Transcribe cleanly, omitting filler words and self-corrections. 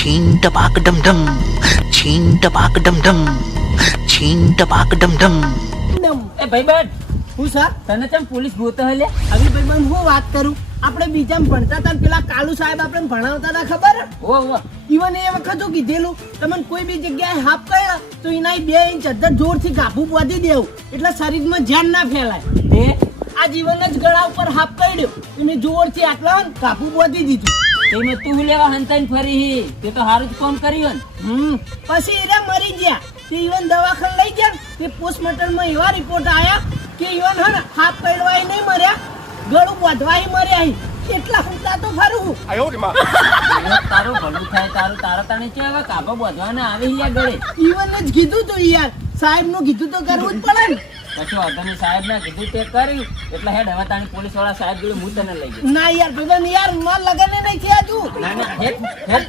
છીન ટપાક ડમ ડમ, છીન ટપાક ડમ ડમ, છીન ટપાક ડમ ડમ. એ ભાઈબંધ હું સા તને કેમ પોલીસ ગોતો હલે? હવે ભાઈબંધ હું વાત કરું, આપણે બીજામાં ભણતા હતા ને પેલા કાલુ સાહેબ આપણે ભણાવતા હતા ખબર? ઓ ઈવન એ વખત હું કીધેલું તમને કોઈ બી જગ્યાએ હાફ કર્યો તો એના 2 ઇંચ અધર જોરથી કાપું બાંધી દેવું એટલે શરીરમાં જાન ના ફેલાય. તે આ જીવન જ ગળા ઉપર હાફ કર્યો એને જોરથી આટલા કાપું બાંધી દીધું. તેમાં તું લેવા હંતાઈને ફરી તે તો સારું જ કામ કર્યું ને. પછી એરા મરી ગયા તે ઈવન દવાખાને લઈ ગયા તે પોસ્ટમોર્ટમમાં એવા રિપોર્ટ આયા કે ઈવન હે ને હાફ કર્યા નહીં મર્યા, ગળું બાંધવાય મર્યા. એટલા હુંતા તો ફરું તારું ભલું થાય તારા તાણે છે હવે કાપા બોધવાના આવી ગયા ગળે. ઈવન જ કીધું તો યાર સાહેબ નું કીધું તો કરવું જ પડે ને. પછી અધરની સાહેબ ના કીધું તે કર્યું એટલે હેડ હવે તાણી પોલીસ વાળા સાહેબ જોડે હું તને લઈ ગયો. ના યાર ભાઈબંધ યાર માર લગન નહીં થયા તું. ના હેડ